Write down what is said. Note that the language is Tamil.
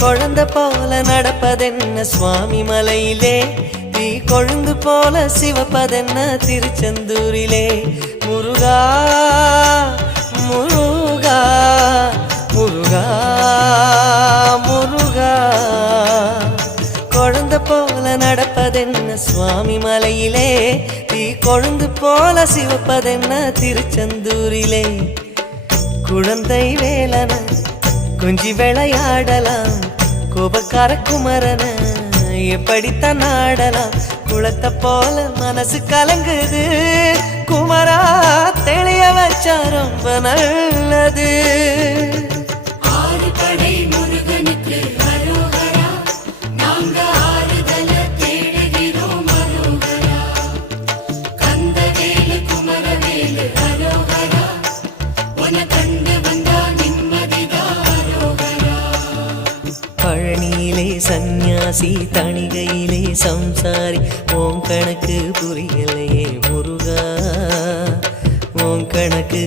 குழந்தை போல நடப்பதென்ன சுவாமி மலையிலே, தீ கொழுந்து போல சிவப்பதென்ன திருச்செந்தூரிலே. முருகா முருகா முருகா முருகா, குழந்தை போல நடப்பதென்ன சுவாமி மலையிலே, தீ கொழுந்து போல சிவப்பதென்ன திருச்செந்தூரிலே. குழந்தை வேலன கொஞ்சி விளையாடலாம், கோபக்கார குமரன எப்படித்தான் ஆடலாம். குளத்தை போல மனசு கலங்குது, குமரா தெளிய வச்சா ரொம்ப நல்லது. பழனியிலே சந்நியாசி, தணிகையிலே சம்சாரி, உன் கணக்கு புரியலையே முருகா, உன் கணக்கு